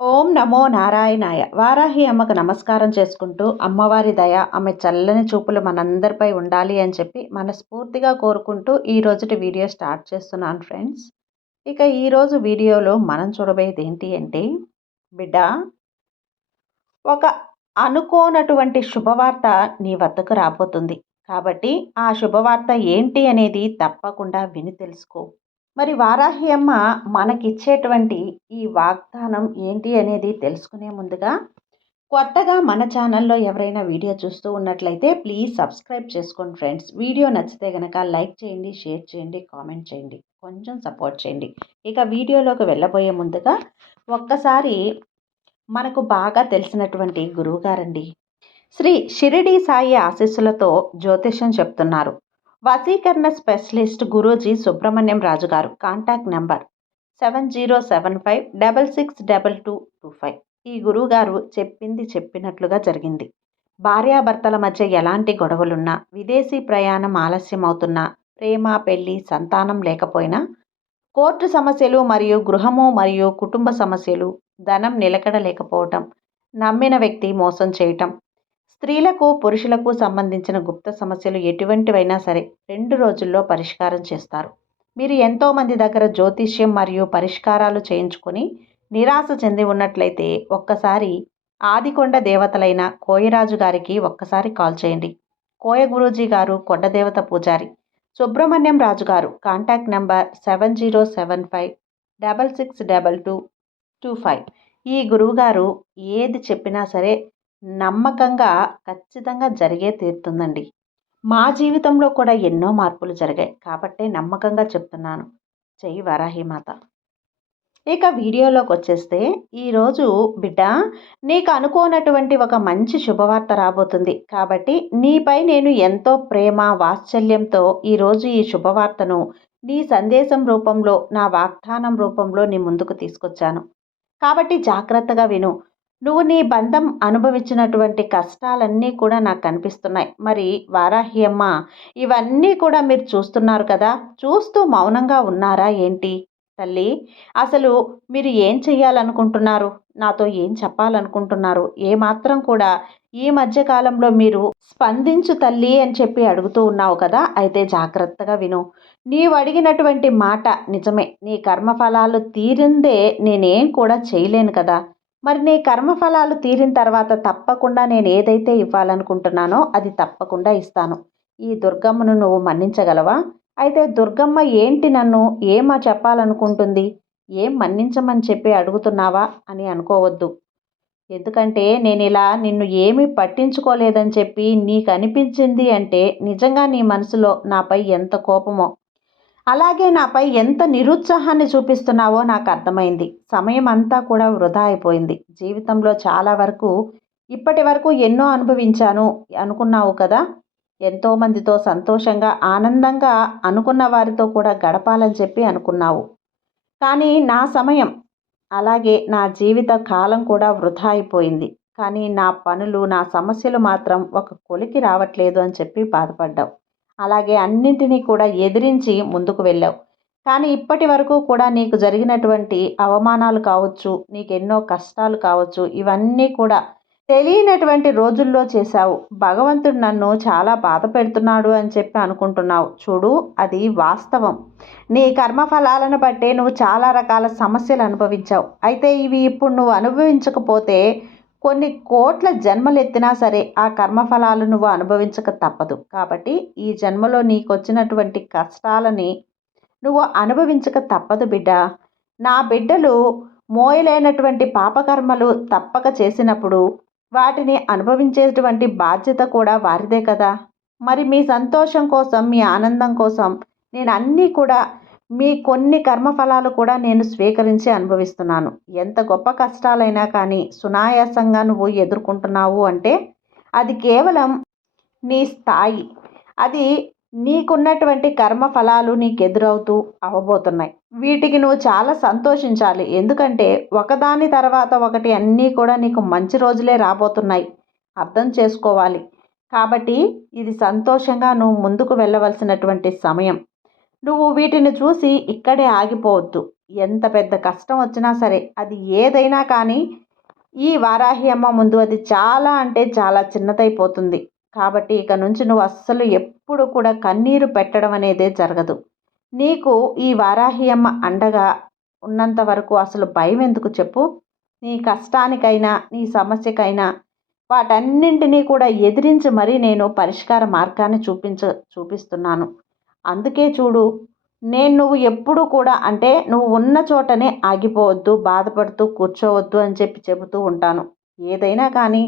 ఓం నమో నారాయణాయ. వారాహి అమ్మకు నమస్కారం చేసుకుంటూ అమ్మవారి దయ ఆమె చల్లని చూపులు మనందరిపై ఉండాలి అని చెప్పి మనస్ఫూర్తిగా కోరుకుంటూ ఈ రోజుటి వీడియో స్టార్ట్ చేస్తున్నాను ఫ్రెండ్స్. ఇక ఈరోజు వీడియోలో మనం చూడబోయేది ఏంటి అంటే బిడ్డ ఒక అనుకోనటువంటి శుభవార్త నీ వద్దకు రాబోతుంది. కాబట్టి ఆ శుభవార్త ఏంటి అనేది తప్పకుండా విని తెలుసుకో. మరి వారాహి అమ్మ మనకిచ్చేటువంటి ఈ వాగ్దానం ఏంటి అనేది తెలుసుకునే ముందుగా కొత్తగా మన ఛానల్లో ఎవరైనా వీడియో చూస్తూ ఉన్నట్లయితే ప్లీజ్ సబ్స్క్రైబ్ చేసుకోండి ఫ్రెండ్స్. వీడియో నచ్చితే కనుక లైక్ చేయండి షేర్ చేయండి కామెంట్ చేయండి కొంచెం సపోర్ట్ చేయండి. ఇక వీడియోలోకి వెళ్ళబోయే ముందుగా ఒక్కసారి మనకు బాగా తెలిసినటువంటి గురువుగారండి శ్రీ షిరిడి సాయి ఆశీస్సులతో జ్యోతిష్యం చెప్తున్నారు. వసీకరణ specialist Guruji Subrahmanyam Raju garu contact number seven zero seven five double six double two two five. ఈ గురువుగారు చెప్పింది చెప్పినట్లుగా జరిగింది. భార్యాభర్తల మధ్య ఎలాంటి గొడవలున్నా విదేశీ ప్రయాణం ఆలస్యం అవుతున్నా ప్రేమ పెళ్ళి సంతానం లేకపోయినా కోర్టు సమస్యలు మరియు గృహము మరియు కుటుంబ సమస్యలు ధనం నిలకడ లేకపోవటం నమ్మిన వ్యక్తి మోసం చేయటం స్త్రీలకు పురుషులకు సంబంధించిన గుప్త సమస్యలు ఎటువంటివైనా సరే రెండు రోజుల్లో పరిష్కారం చేస్తారు. మీరు ఎంతోమంది దగ్గర జ్యోతిష్యం మరియు పరిష్కారాలు చేయించుకొని నిరాశ చెంది ఉన్నట్లయితే ఒక్కసారి ఆదికొండ దేవతలైన కోయరాజు గారికి ఒక్కసారి కాల్ చేయండి. కోయ గురూజీ గారు కొండ దేవత పూజారి Subrahmanyam Raju garu contact number seven zero seven five double six double two two five. ఈ గురువుగారు ఏది చెప్పినా సరే నమ్మకంగా ఖచ్చితంగా జరిగే తీరుతుందండి. మా జీవితంలో కూడా ఎన్నో మార్పులు జరిగాయి. కాబట్టే నమ్మకంగా చెప్తున్నాను. చెయ్యి వరాహిమాత ఇక వీడియోలోకి వచ్చేస్తే ఈరోజు బిడ్డ నీకు అనుకోనటువంటి ఒక మంచి శుభవార్త రాబోతుంది. కాబట్టి నీపై నేను ఎంతో ప్రేమ వాత్సల్యంతో ఈరోజు ఈ శుభవార్తను నీ సందేశం రూపంలో నా వాగ్దానం రూపంలో నీ ముందుకు తీసుకొచ్చాను. కాబట్టి జాగ్రత్తగా విను. నువ్వు నీ బంధం అనుభవించినటువంటి కష్టాలన్నీ కూడా నాకు కనిపిస్తున్నాయి మరి వారాహి అమ్మ ఇవన్నీ కూడా మీరు చూస్తున్నారు కదా? చూస్తూ మౌనంగా ఉన్నారా ఏంటి? తల్లి అసలు మీరు ఏం చెయ్యాలనుకుంటున్నారు? నాతో ఏం చెప్పాలనుకుంటున్నారు? ఏమాత్రం కూడా ఈ మధ్యకాలంలో మీరు స్పందించు తల్లి అని చెప్పి అడుగుతూ ఉన్నావు కదా? అయితే జాగ్రత్తగా విను. నీవు అడిగినటువంటి మాట నిజమే. నీ కర్మఫలాలు తీరిందే నేనేం కూడా చేయలేను కదా? మరి నీ కర్మఫలాలు తీరిన తర్వాత తప్పకుండా నేను ఏదైతే ఇవ్వాలనుకుంటున్నానో అది తప్పకుండా ఇస్తాను. ఈ దుర్గమ్మను నువ్వు మన్నించగలవా? అయితే దుర్గమ్మ ఏంటి నన్ను ఏమా చెప్పాలనుకుంటుంది? ఏం మన్నించమని చెప్పి అడుగుతున్నావా అని అనుకోవద్దు. ఎందుకంటే నేను ఇలా నిన్ను ఏమీ పట్టించుకోలేదని చెప్పి నీకు అనిపించింది అంటే నిజంగా నీ మనసులో నాపై ఎంత కోపమో అలాగే నాపై ఎంత నిరుత్సాహాన్ని చూపిస్తున్నావో నాకు అర్థమైంది. సమయం అంతా కూడా వృధా అయిపోయింది. జీవితంలో చాలా వరకు ఇప్పటి వరకు ఎన్నో అనుభవించాను అనుకున్నావు కదా? ఎంతోమందితో సంతోషంగా ఆనందంగా అనుకున్న వారితో కూడా గడపాలని చెప్పి అనుకున్నావు. కానీ నా సమయం అలాగే నా జీవిత కాలం కూడా వృధా అయిపోయింది. కానీ నా పనులు నా సమస్యలు మాత్రం ఒక కొలికి రావట్లేదు అని చెప్పి బాధపడ్డావు. అలాగే అన్నింటినీ కూడా ఎదిరించి ముందుకు వెళ్ళావు. కానీ ఇప్పటి వరకు కూడా నీకు జరిగినటువంటి అవమానాలు కావచ్చు నీకు ఎన్నో కష్టాలు కావచ్చు ఇవన్నీ కూడా తెలియనటువంటి రోజుల్లో చేశావు. భగవంతుడు నన్ను చాలా బాధ పెడుతున్నాడు అని చెప్పి అనుకుంటున్నావు. చూడు అది వాస్తవం. నీ కర్మఫలాలను బట్టే నువ్వు చాలా రకాల సమస్యలు అనుభవించావు. అయితే ఇవి ఇప్పుడు నువ్వు అనుభవించకపోతే కొన్ని కోట్ల జన్మలు ఎత్తినా సరే ఆ కర్మఫలాలు నువ్వు అనుభవించక తప్పదు. కాబట్టి ఈ జన్మలో నీకు వచ్చినటువంటి కష్టాలని నువ్వు అనుభవించక తప్పదు బిడ్డ. నా బిడ్డలు మోయలేనటువంటి పాపకర్మలు తప్పక చేసినప్పుడు వాటిని అనుభవించేటువంటి బాధ్యత కూడా వారిదే కదా. మరి మీ సంతోషం కోసం మీ ఆనందం కోసం నేను అన్నీ కూడా మీ కొన్ని కర్మఫలాలు కూడా నేను స్వీకరించి అనుభవిస్తున్నాను. ఎంత గొప్ప కష్టాలైనా కానీ సునాయాసంగా నువ్వు ఎదుర్కొంటున్నావు అంటే అది కేవలం నీ స్థాయి. అది నీకున్నటువంటి కర్మ ఫలాలు నీకు ఎదురవుతూ అవబోతున్నాయి. వీటికి నువ్వు చాలా సంతోషించాలి. ఎందుకంటే ఒకదాని తర్వాత ఒకటి అన్నీ కూడా నీకు మంచి రోజులే రాబోతున్నాయి. అర్థం చేసుకోవాలి. కాబట్టి ఇది సంతోషంగా నువ్వు ముందుకు వెళ్ళవలసినటువంటి సమయం. నువ్వు వీటిని చూసి ఇక్కడే ఆగిపోవద్దు. ఎంత పెద్ద కష్టం వచ్చినా సరే అది ఏదైనా కానీ ఈ వారాహి అమ్మ ముందు అది చాలా అంటే చాలా చిన్నదైపోతుంది. కాబట్టి ఇక నుంచి నువ్వు అస్సలు ఎప్పుడు కూడా కన్నీరు పెట్టడం అనేదే జరగదు. నీకు ఈ వారాహి అమ్మ అండగా ఉన్నంత వరకు అసలు భయం ఎందుకు చెప్పు? నీ కష్టానికైనా నీ సమస్యకైనా వాటన్నింటినీ కూడా ఎదిరించి మరీ నేను పరిష్కార మార్గాన్ని చూపించ చూపిస్తున్నాను. అందుకే చూడు నేను నువ్వు ఎప్పుడు కూడా అంటే నువ్వు ఉన్న చోటనే ఆగిపోవద్దు బాధపడుతూ కూర్చోవద్దు అని చెప్పి చెబుతూ ఉంటాను. ఏదైనా కానీ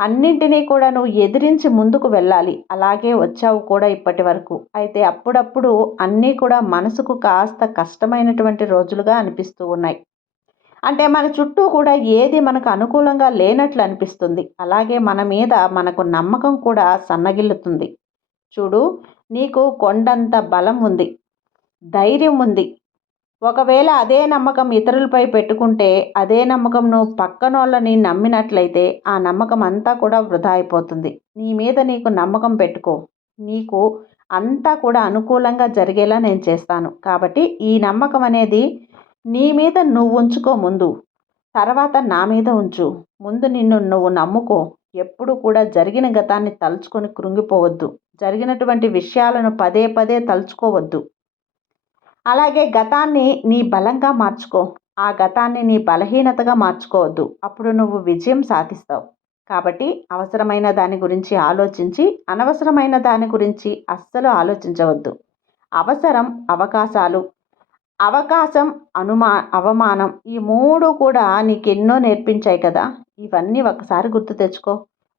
అన్నింటినీ కూడా నువ్వు ఎదిరించి ముందుకు వెళ్ళాలి. అలాగే వచ్చావు కూడా ఇప్పటి వరకు. అయితే అప్పుడప్పుడు అన్నీ కూడా మనసుకు కాస్త కష్టమైనటువంటి రోజులుగా అనిపిస్తూ ఉన్నాయి. అంటే మన చుట్టూ కూడా ఏది మనకు అనుకూలంగా లేనట్లు అనిపిస్తుంది. అలాగే మన మీద మనకు నమ్మకం కూడా సన్నగిల్లుతుంది. చూడు నీకు కొండంత బలం ఉంది ధైర్యం ఉంది. ఒకవేళ అదే నమ్మకం ఇతరులపై పెట్టుకుంటే అదే నమ్మకం నువ్వు పక్కనోళ్ళని నమ్మినట్లయితే ఆ నమ్మకం అంతా కూడా వృధా అయిపోతుంది. నీ మీద నీకు నమ్మకం పెట్టుకో. నీకు అంతా కూడా అనుకూలంగా జరిగేలా నేను చేస్తాను. కాబట్టి ఈ నమ్మకం అనేది నీ మీద నువ్వు ఉంచుకో ముందు. తర్వాత నా మీద ఉంచు. ముందు నిన్ను నువ్వు నమ్ముకో. ఎప్పుడు కూడా జరిగిన గతాన్ని తలుచుకొని కృంగిపోవద్దు. జరిగినటువంటి విషయాలను పదే పదే తలుచుకోవద్దు. అలాగే గతాన్ని నీ బలంగా మార్చుకో. ఆ గతాన్ని నీ బలహీనతగా మార్చుకోవద్దు. అప్పుడు నువ్వు విజయం సాధిస్తావు. కాబట్టి అవసరమైన దాని గురించి ఆలోచించి అనవసరమైన దాని గురించి అస్సలు ఆలోచించవద్దు. అవసరం అవకాశాలు అవకాశం అనుమా అవమానం ఈ మూడు కూడా నీకెన్నో నేర్పించాయి కదా. ఇవన్నీ ఒకసారి గుర్తు తెచ్చుకో.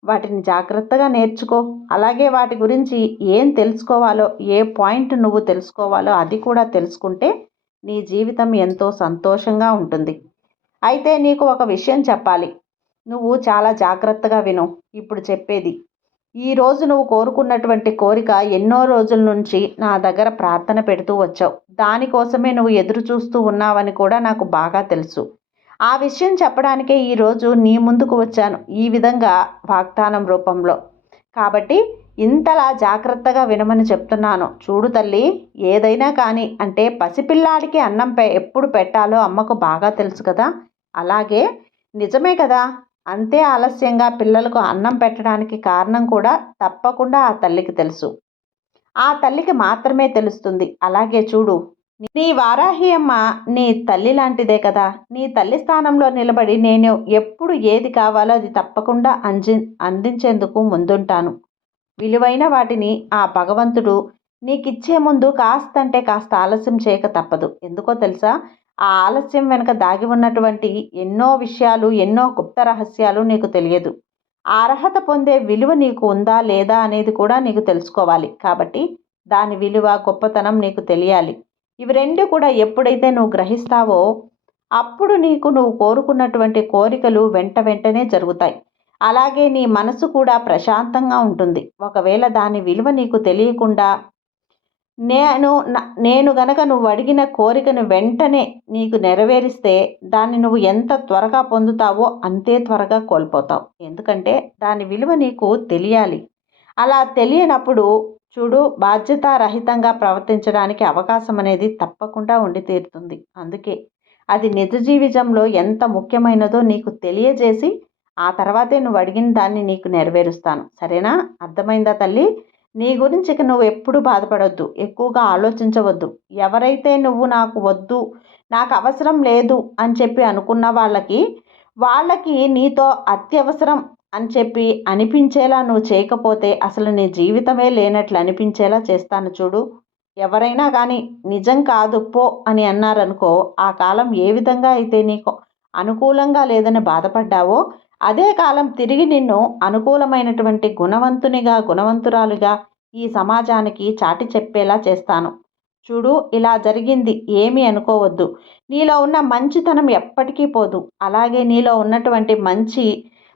వాటిని జాగ్రత్తగా నేర్చుకో. అలాగే వాటి గురించి ఏం తెలుసుకోవాలో ఏ పాయింట్ నువ్వు తెలుసుకోవాలో అది కూడా తెలుసుకుంటే నీ జీవితం ఎంతో సంతోషంగా ఉంటుంది. అయితే నీకు ఒక విషయం చెప్పాలి. నువ్వు చాలా జాగ్రత్తగా విను ఇప్పుడు చెప్పేది. ఈరోజు నువ్వు కోరుకున్నటువంటి కోరిక ఎన్నో రోజుల నుంచి నా దగ్గర ప్రార్థన పెడుతూ వచ్చావు. దానికోసమే నువ్వు ఎదురు చూస్తూ ఉన్నావని కూడా నాకు బాగా తెలుసు. ఆ విషయం చెప్పడానికే ఈరోజు నీ ముందుకు వచ్చాను ఈ విధంగా వాగ్దానం రూపంలో. కాబట్టి ఇంతలా జాగ్రత్తగా వినమని చెప్తున్నాను. చూడు తల్లి ఏదైనా కానీ అంటే పసిపిల్లాడికి అన్నం పె ఎప్పుడు పెట్టాలో అమ్మకు బాగా తెలుసు కదా? అలాగే నిజమే కదా? అంతే ఆలస్యంగా పిల్లలకు అన్నం పెట్టడానికి కారణం కూడా తప్పకుండా ఆ తల్లికి తెలుసు. ఆ తల్లికి మాత్రమే తెలుస్తుంది. అలాగే చూడు నీ వారాహి అమ్మ నీ తల్లి లాంటిదే కదా. నీ తల్లి స్థానంలో నిలబడి నేను ఎప్పుడు ఏది కావాలో అది తప్పకుండా అంది అందించేందుకు ముందుంటాను. విలువైన వాటిని ఆ భగవంతుడు నీకిచ్చే ముందు కాస్తంటే కాస్త ఆలస్యం చేయక తప్పదు. ఎందుకో తెలుసా? ఆ ఆలస్యం వెనుక దాగి ఉన్నటువంటి ఎన్నో విషయాలు ఎన్నో గుప్త రహస్యాలు నీకు తెలియదు. ఆ అర్హత పొందే విలువ నీకు ఉందా లేదా అనేది కూడా నీకు తెలుసుకోవాలి. కాబట్టి దాని విలువ గొప్పతనం నీకు తెలియాలి. ఇవి రెండు కూడా ఎప్పుడైతే నువ్వు గ్రహిస్తావో అప్పుడు నీకు నువ్వు కోరుకున్నటువంటి కోరికలు వెంట వెంటనే జరుగుతాయి. అలాగే నీ మనసు కూడా ప్రశాంతంగా ఉంటుంది. ఒకవేళ దాని విలువ నీకు తెలియకుండా నేను నేను గనక నువ్వు అడిగిన కోరికను వెంటనే నీకు నెరవేరిస్తే దాన్ని నువ్వు ఎంత త్వరగా పొందుతావో అంతే త్వరగా కోల్పోతావు. ఎందుకంటే దాని విలువ నీకు తెలియాలి. అలా తెలియనప్పుడు చూడు బాధ్యతారహితంగా ప్రవర్తించడానికి అవకాశం అనేది తప్పకుండా ఉండి తీరుతుంది. అందుకే అది నిజ జీవితంలో ఎంత ముఖ్యమైనదో నీకు తెలియజేసి ఆ తర్వాతే నువ్వు అడిగిన దాన్ని నీకు నెరవేరుస్తాను. సరేనా? అర్థమైందా తల్లి? నీ గురించి ఇక నువ్వు ఎప్పుడు బాధపడొద్దు. ఎక్కువగా ఆలోచించవద్దు. ఎవరైతే నువ్వు నాకు వద్దు నాకు అవసరం లేదు అని చెప్పి అనుకున్న వాళ్ళకి వాళ్ళకి నీతో అత్యవసరం అని చెప్పి అనిపించేలా నువ్వు చేయకపోతే అసలు నీ జీవితమే లేనట్లు అనిపించేలా చేస్తాను చూడు. ఎవరైనా కానీ నిజం కాదు పో అని అన్నారనుకో ఆ కాలం ఏ విధంగా అయితే నీకు అనుకూలంగా లేదని బాధపడ్డావో అదే కాలం తిరిగి నిన్ను అనుకూలమైనటువంటి గుణవంతునిగా గుణవంతురాలుగా ఈ సమాజానికి చాటి చెప్పేలా చేస్తాను. చూడు ఇలా జరిగింది ఏమీ అనుకోవద్దు. నీలో ఉన్న మంచితనం ఎప్పటికీ పోదు. అలాగే నీలో ఉన్నటువంటి మంచి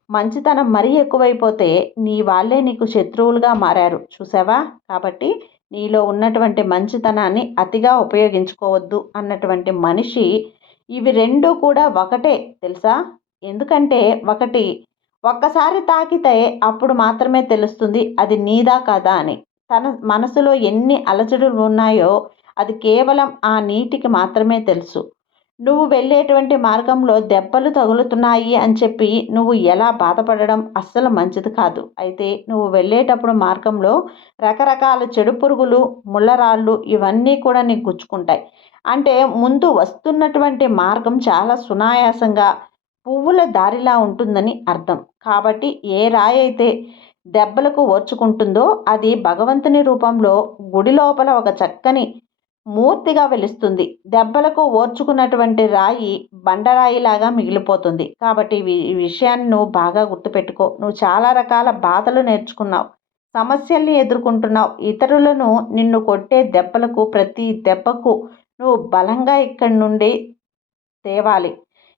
మంచితనం మరీ ఎక్కువైపోతే నీ వాళ్ళే నీకు శత్రువులుగా మారారు. చూసావా? కాబట్టి నీలో ఉన్నటువంటి మంచితనాన్ని అతిగా ఉపయోగించుకోవద్దు అన్నటువంటి మనిషి ఇవి రెండు కూడా ఒకటే తెలుసా? ఎందుకంటే ఒకటి ఒక్కసారి తాకితే అప్పుడు మాత్రమే తెలుస్తుంది అది నీదా కాదా అని. తన మనసులో ఎన్ని అలజడులు ఉన్నాయో అది కేవలం ఆ నీటికి మాత్రమే తెలుసు. నువ్వు వెళ్ళేటువంటి మార్గంలో దెబ్బలు తగులుతున్నాయి అని చెప్పి నువ్వు ఎలా బాధపడడం అస్సలు మంచిది కాదు. అయితే నువ్వు వెళ్ళేటప్పుడు మార్గంలో రకరకాల చెడు పురుగులు ముళ్ళరాళ్ళు ఇవన్నీ కూడా నీకు గుచ్చుకుంటాయి. అంటే ముందు వస్తున్నటువంటి మార్గం చాలా సునాయాసంగా పువ్వుల దారిలా ఉంటుందని అర్థం. కాబట్టి ఏ రాయి అయితే దెబ్బలకు ఓర్చుకుంటుందో అది భగవంతుని రూపంలో గుడి లోపల ఒక చక్కని మూర్తిగా వెలుస్తుంది. దెబ్బలకు ఓర్చుకున్నటువంటి రాయి బండరాయిలాగా మిగిలిపోతుంది. కాబట్టి ఈ విషయాన్ని నువ్వు బాగా గుర్తుపెట్టుకో. నువ్వు చాలా రకాల బాధలు నేర్చుకున్నావు. సమస్యల్ని ఎదుర్కొంటున్నావు. ఇతరులను నిన్ను కొట్టే దెబ్బలకు ప్రతి దెబ్బకు నువ్వు బలంగా ఇక్కడి నుండి తేవాలి.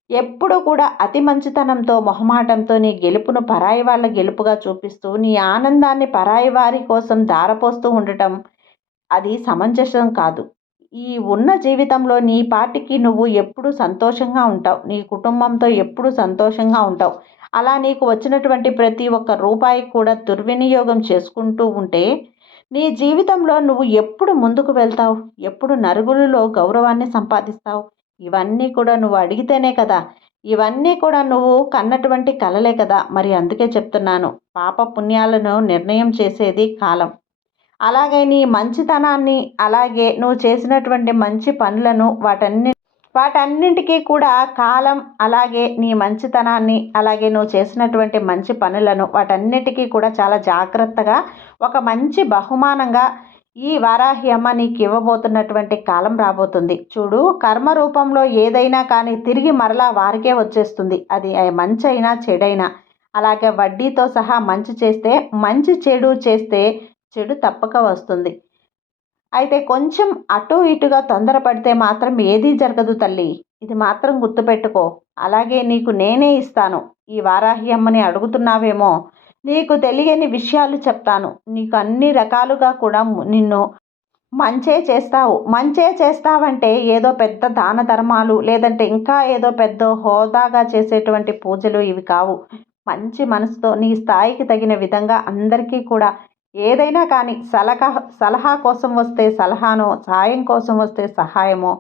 ఎప్పుడు కూడా అతి మంచితనంతో మొహమాటంతో నీ గెలుపును పరాయి వాళ్ళ గెలుపుగా చూపిస్తూ నీ ఆనందాన్ని పరాయి వారి కోసం దారపోస్తూ ఉండటం అది సమంజసం కాదు. ఈ ఉన్న జీవితంలో నీ పాటికి నువ్వు ఎప్పుడు సంతోషంగా ఉంటావు. నీ కుటుంబంతో ఎప్పుడు సంతోషంగా ఉంటావు. అలా నీకు వచ్చినటువంటి ప్రతి ఒక్క రూపాయి కూడా దుర్వినియోగం చేసుకుంటూ ఉంటే నీ జీవితంలో నువ్వు ఎప్పుడు ముందుకు వెళ్తావు? ఎప్పుడు నరుగులలో గౌరవాన్ని సంపాదిస్తావు? ఇవన్నీ కూడా నువ్వు అడిగితేనే కదా! ఇవన్నీ కూడా నువ్వు కన్నటువంటి కలలే కదా! మరి అందుకే చెప్తున్నాను. పాప పుణ్యాలను నిర్ణయం చేసేది కాలం. అలాగే నీ మంచితనాన్ని అలాగే నువ్వు చేసినటువంటి మంచి పనులను వాటన్ని వాటన్నింటికీ కూడా కాలం అలాగే నీ మంచితనాన్ని అలాగే నువ్వు చేసినటువంటి మంచి పనులను వాటన్నిటికీ కూడా చాలా జాగ్రత్తగా ఒక మంచి బహుమానంగా ఈ వారాహి అమ్మ నీకు ఇవ్వబోతున్నటువంటి కాలం రాబోతుంది. చూడు కర్మ రూపంలో ఏదైనా కానీ తిరిగి మరలా వారికే వచ్చేస్తుంది. అది మంచి అయినా చెడైనా. అలాగే వడ్డీతో సహా మంచి చేస్తే మంచి చెడు చేస్తే చెడు తప్పక వస్తుంది. అయితే కొంచెం అటు ఇటుగా తొందరపడితే మాత్రం ఏదీ జరగదు తల్లి. ఇది మాత్రం గుర్తుపెట్టుకో. అలాగే నీకు నేనే ఇస్తాను. ఈ వారాహి అమ్మని అడుగుతున్నావేమో? నీకు తెలియని విషయాలు చెప్తాను. నీకు అన్ని రకాలుగా కూడా నిన్ను మంచే చేస్తావు. మంచే చేస్తావంటే ఏదో పెద్ద దాన ధర్మాలు లేదంటే ఇంకా ఏదో పెద్ద హోదాగా చేసేటువంటి పూజలు ఇవి కావు. మంచి మనసుతో నీ స్థాయికి తగిన విధంగా అందరికీ కూడా ఏదైనా కానీ సలహా సలహా కోసం వస్తే సలహానో సాయం కోసం వస్తే సహాయమో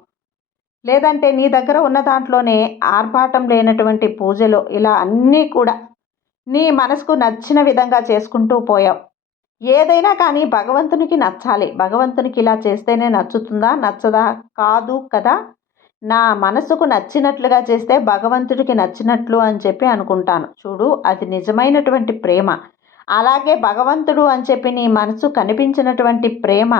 లేదంటే నీ దగ్గర ఉన్న దాంట్లోనే ఆర్భాటం లేనటువంటి పూజలు ఇలా అన్నీ కూడా నీ మనసుకు నచ్చిన విధంగా చేసుకుంటూ పోయావు. ఏదైనా కానీ భగవంతునికి నచ్చాలి. భగవంతునికి ఇలా చేస్తేనే నచ్చుతుందా? నచ్చదా? కాదు కదా. నా మనసుకు నచ్చినట్లుగా చేస్తే భగవంతుడికి నచ్చినట్లు అని చెప్పి అనుకుంటాను. చూడు అది నిజమైనటువంటి ప్రేమ. అలాగే భగవంతుడు అని చెప్పి నీ మనసు కనిపించినటువంటి ప్రేమ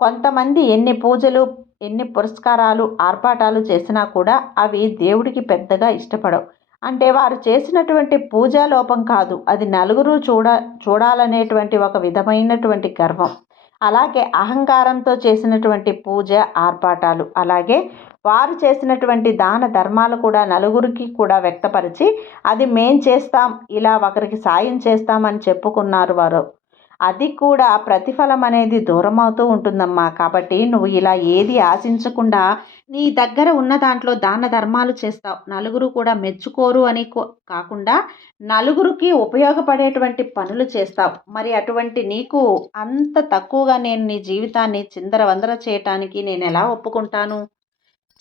కొంతమంది ఎన్ని పూజలు ఎన్ని పురస్కారాలు ఆర్పాటాలు చేసినా కూడా అవి దేవుడికి పెద్దగా ఇష్టపడవు. అంటే వారు చేసినటువంటి పూజా లోపం కాదు. అది నలుగురు చూడ చూడాలనేటువంటి ఒక విధమైనటువంటి గర్వం. అలాగే అహంకారంతో చేసినటువంటి పూజ ఆర్పాటాలు అలాగే వారు చేసినటువంటి దాన ధర్మాలు కూడా నలుగురికి కూడా వ్యక్తపరిచి అది మేం చేస్తాం ఇలా ఒకరికి సాయం చేస్తామని చెప్పుకున్నారు వారు. అది కూడా ప్రతిఫలం అనేది దూరం అవుతూ ఉంటుందమ్మా. కాబట్టి నువ్వు ఇలా ఏది ఆశించకుండా నీ దగ్గర ఉన్న దాంట్లో దాన ధర్మాలు చేస్తావు. నలుగురు కూడా మెచ్చుకోరు అని కాకుండా నలుగురికి ఉపయోగపడేటువంటి పనులు చేస్తావు. మరి అటువంటి నీకు అంత తక్కువగా నేను నీ జీవితాన్ని చిందరవందర చేయటానికి నేను ఎలా ఒప్పుకుంటాను?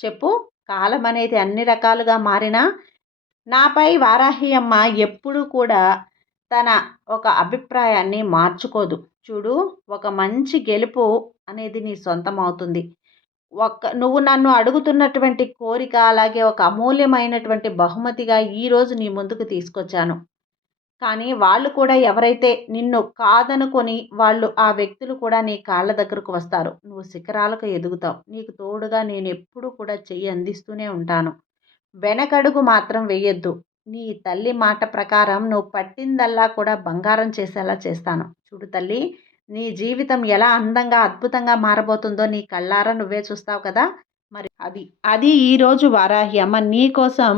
చెప్పు. కాలం అనేది అన్ని రకాలుగా మారినా నాపై వారాహి అమ్మ ఎప్పుడూ కూడా తన ఒక అభిప్రాయాన్ని మార్చుకోదు. చూడు ఒక మంచి గెలుపు అనేది నీ సొంతం అవుతుంది ఒక నువ్వు నన్ను అడుగుతున్నటువంటి కోరిక అలాగే ఒక అమూల్యమైనటువంటి బహుమతిగా ఈరోజు నీ ముందుకు తీసుకొచ్చాను. కానీ వాళ్ళు కూడా ఎవరైతే నిన్ను కాదనుకొని వాళ్ళు ఆ వ్యక్తులు కూడా నీ కాళ్ళ దగ్గరకు వస్తారు నువ్వు శిఖరాలకు ఎదుగుతావు. నీకు తోడుగా నేను ఎప్పుడూ కూడా చెయ్యి అందిస్తూనే ఉంటాను. వెనకడుగు మాత్రం వేయొద్దు. నీ తల్లి మాట ప్రకారం నువ్వు పట్టిందల్లా కూడా బంగారం చేసేలా చేస్తాను. చూడు తల్లి నీ జీవితం ఎలా అందంగా అద్భుతంగా మారబోతుందో నీ కళ్ళారా నువ్వే చూస్తావు కదా! మరి అది అది ఈరోజు వారాహి అమ్మ నీ కోసం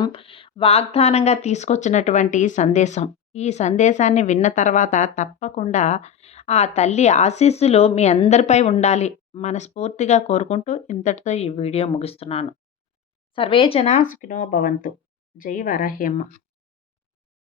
వాగ్దానంగా తీసుకొచ్చినటువంటి సందేశం. ఈ సందేశాన్ని విన్న తర్వాత తప్పకుండా ఆ తల్లి ఆశీస్సులు మీ అందరిపై ఉండాలి మనస్ఫూర్తిగా కోరుకుంటూ ఇంతటితో ఈ వీడియో ముగిస్తున్నాను. సర్వేజన సుఖినో భవంతు. జై వరాహ్యమ్మ